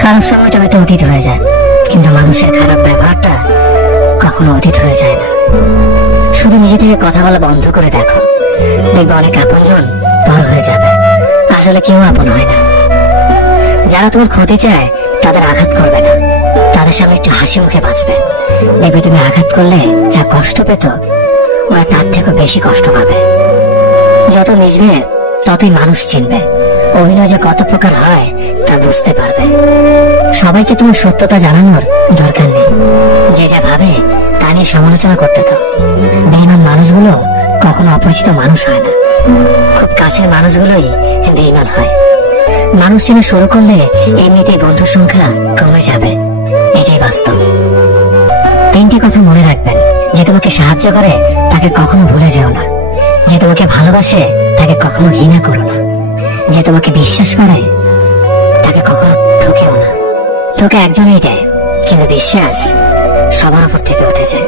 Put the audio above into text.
খারাপ সময়টা হয়তো অতীত হয়ে যায়, কিন্তু মানুষের খারাপ ব্যবহারটা কখনো অতীত হয়ে যায় না। শুধু নিজে থেকে কথা বলা বন্ধ করে দেখো, দেখবে অনেক আপনজন পর হয়ে যাবে। আসলে কেউ আপন হয় না। যারা তোমার ক্ষতি চায় তাদের আঘাত করবে না, তাদের সামনে একটু হাসি মুখে বাঁচবে। দেখবে তুমি আঘাত করলে যা কষ্ট পেত, ওরা তার থেকে বেশি কষ্ট পাবে। যত মিশবে ততই মানুষ চিনবে, অভিনয় যে কত প্রকার হয় তা বুঝতে পারবে। সবাইকে তোমার সত্যতা জানানোর দরকার নেই, যে যা ভাবে তা নিয়ে সমালোচনা করতে দাও। বেঈমান মানুষগুলো কখনো অপরিচিত মানুষ হয় না, খুব কাছের মানুষগুলোই বেঈমান হয়। মানুষ চেনা শুরু করলে এমনিতেই বন্ধুর সংখ্যা কমে যাবে, এটাই বাস্তব। তিনটি কথা মনে রাখবেন: যে তোমাকে সাহায্য করে তাকে কখনো ভুলে যেও না, যে তোমাকে ভালোবাসে তাকে কখনো ঘৃণা করো না, যে তোমাকে বিশ্বাস করে তাকে কখনো ঠকেও না। তোকে একজনই দেয়, কিন্তু বিশ্বাস সবার উপর থেকে উঠে যায়।